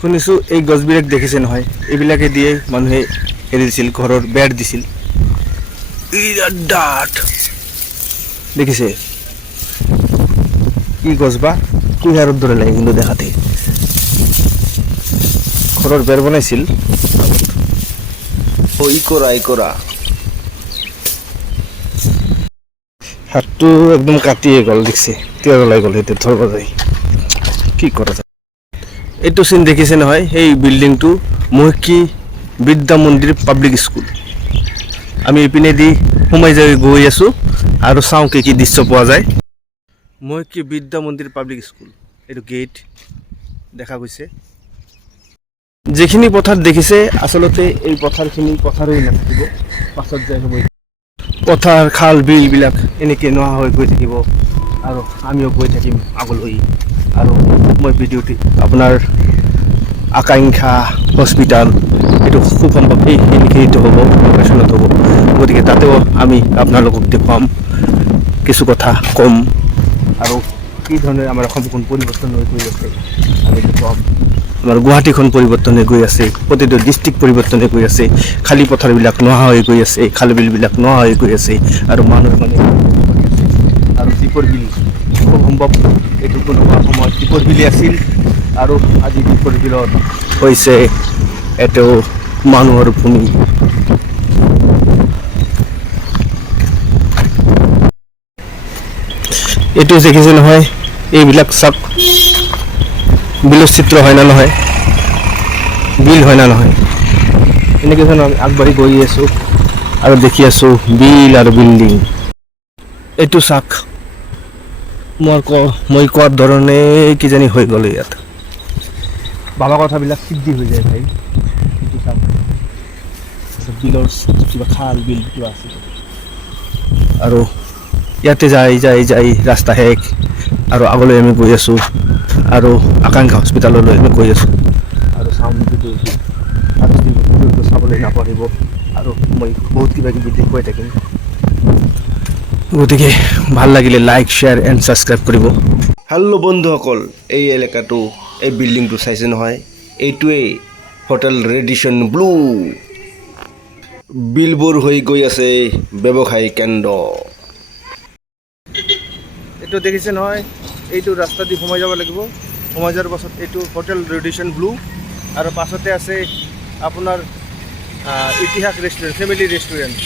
শুনিছোঁ এই গছবিলাক দেখিছে নহয়, এইবিলাকে দিয়ে মানুহে হেৰি দিছিল, ঘৰৰ বেৰ দিছিল। বিৰাট ডাঠ দেখিছে, কি গছ বা, কুঁহিয়াৰৰ দৰে লাগে কিন্তু দেখাতে। ঘৰৰ বেৰ বনাইছিল। ইকৰা হাতটো একদম কাটিয়ে গ'ল, দেখছে তেৰ ওলাই গ'ল, এতিয়া ধৰব যায়, কি কৰা যায়। এইটো চিন দেখিছে নহয়, সেই বিল্ডিংটো মহিষী বিদ্যা মন্দিৰ পাব্লিক স্কুল। আমি ইপিনেদি সোমাই গৈ আছোঁ আৰু চাওঁ কি কি দৃশ্য পোৱা যায়। মহিষী বিদ্যা মন্দিৰ পাব্লিক স্কুল, এইটো গেট দেখা গৈছে। যিখিনি পথাৰ দেখিছে আচলতে এই পথাৰখিনি পথাৰেই নাথাকিব, পাছত যাই হ'ব পথাৰ খাল বিলবিলাক এনেকৈ নোহোৱা হৈ গৈ থাকিব আৰু আমিও গৈ থাকিম আগলৈ। আৰু মই ভিডিঅ'টি আপোনাৰ আকাংক্ষা হস্পিটাল, এইটো খুব সম্ভৱ এইটো হ'ব, লোকেশ্যনত হ'ব, গতিকে তাতেও আমি আপোনালোকক দেখুৱাম, কিছু কথা ক'ম আৰু কি ধৰণে আমাৰ অসমখন পৰিৱৰ্তন হৈ গৈ আছে আমি দেখুৱাম। আমাৰ গুৱাহাটীখন পৰিৱৰ্তন হৈ গৈ আছে, প্ৰতিটো ডিষ্ট্ৰিক্ট পৰিৱৰ্তন হৈ গৈ আছে, খালী পথাৰবিলাক নোহোৱা হৈ গৈ আছে, খাল বিলবিলাক নোহোৱা হৈ গৈ আছে আৰু মানুহ আৰু দীপৰ বিল খুব সম্ভৱ এইটো কোনোবা সময়ত দীপৰ বিলি আছিল আৰু আজি দীপৰ বিলত হৈছে এইটো মানুহৰ ভূমি। এইটো দেখিছে নহয়, এইবিলাক চাওক, বিলৰ চিত্ৰ হয় না নহয়, বিল হয় না নহয়, এনেকৈ ধৰণৰ আমি আগবাঢ়ি গৈ আছোঁ আৰু দেখি আছোঁ বিল আৰু বিল্ডিং। এইটো চাওক, মই কোৱাৰ ধৰণে কিজানি হৈ গ'ল ইয়াত, ভাবা কথাবিলাক সিদ্ধি হৈ যায় ভাই। এইটো চাওক, বিলৰ কিবা খাল বিল কিবা আছে আৰু ইয়াতে যাই ৰাস্তা শেষ আৰু আগলৈ আমি গৈ আছোঁ আৰু আকাংক্ষা হস্পিটাললৈ আমি গৈ আছোঁ আৰু চাউণ্ডটো আৰু ভিডিঅ'টো চাবলৈ নাপাহৰিব আৰু মই বহুত কিবা কিবি দেখুৱাই থাকিম, গতিকে ভাল লাগিলে লাইক শ্বেয়াৰ এণ্ড ছাবস্ক্ৰাইব কৰিব। হেল্ল' বন্ধুসকল, এই এলেকাটো, এই বিল্ডিংটো চাইছে নহয়, এইটোৱেই হোটেল ৰেডিশ্যন ব্লু। বিলবোৰ হৈ গৈ আছে ব্যৱসায়িক কেন্দ্ৰ। এইটো দেখিছে নহয়, এইটো ৰাস্তা দি সোমাই যাব লাগিব, সোমাই যোৱাৰ পাছত এইটো হোটেল ৰেডিশ্যন ব্লু আৰু পাছতে আছে আপোনাৰ ইতিহাস ৰেষ্টুৰেণ্ট, ফেমিলি ৰেষ্টুৰেণ্ট।